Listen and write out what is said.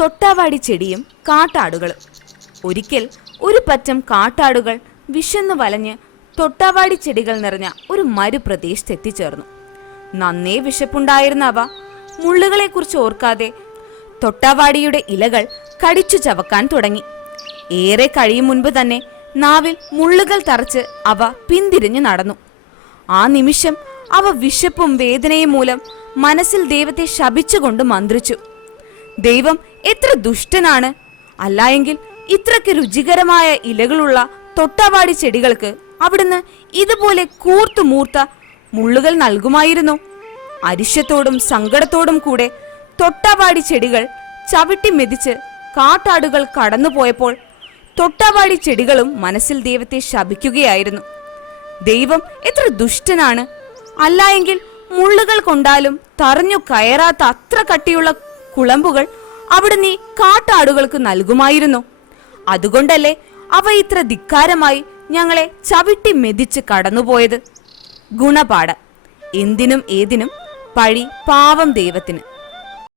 തൊട്ടാവാടി ചെടിയും കാട്ടാടുകളും. ഒരിക്കൽ ഒരു പറ്റം കാട്ടാടുകൾ വിശന്നു വലഞ്ഞ് തൊട്ടാവാടി ചെടികൾ നിറഞ്ഞ ഒരു മരുപ്രദേശത്ത് എത്തിച്ചേർന്നു നന്നേ വിശപ്പുണ്ടായിരുന്ന അവ മുള്ളുകളെക്കുറിച്ച് ഓർക്കാതെ തൊട്ടാവാടിയുടെ ഇലകൾ കടിച്ചു ചവക്കാൻ തുടങ്ങി. ഏറെ കഴിയും മുൻപ് തന്നെ നാവിൽ മുള്ളുകൾ തറച്ച് അവ പിന്തിരിഞ്ഞു നടന്നു. ആ നിമിഷം അവ വിശപ്പും വേദനയും മൂലം മനസ്സിൽ ദൈവത്തെ ശപിച്ചുകൊണ്ട് മന്ത്രിച്ചു. ദൈവം എത്ര ദുഷ്ടനാണ്. അല്ലായെങ്കിൽ ഇത്രയ്ക്ക് രുചികരമായ ഇലകളുള്ള തൊട്ടാവാടി ചെടികൾക്ക് അവിടുന്ന് ഇതുപോലെ കൂർത്തു മൂർത്ത മുള്ളുകൾ നൽകുമായിരുന്നു. അരിശത്തോടും സങ്കടത്തോടും കൂടെ തൊട്ടാവാടി ചെടികൾ ചവിട്ടി മെതിച്ച് കാട്ടാടുകൾ കടന്നുപോയപ്പോൾ തൊട്ടാവാടി ചെടികളും മനസ്സിൽ ദൈവത്തെ ശപിക്കുകയായിരുന്നു. ദൈവം എത്ര ദുഷ്ടനാണ്. അല്ലായെങ്കിൽ മുള്ളുകൾ കൊണ്ടാലും തറഞ്ഞു കയറാത്ത അത്ര കട്ടിയുള്ള കുളമ്പുകൾ അവിടെ നീ കാട്ടാടുകൾക്ക് നൽകുമായിരുന്നു. അതുകൊണ്ടല്ലേ അവ ഇത്ര ധിക്കാരമായി ഞങ്ങളെ ചവിട്ടി മെതിച്ച് കടന്നുപോയത്. ഗുണപാഠം. എന്തിനും ഏതിനും പഴി പാവം ദൈവത്തിന്.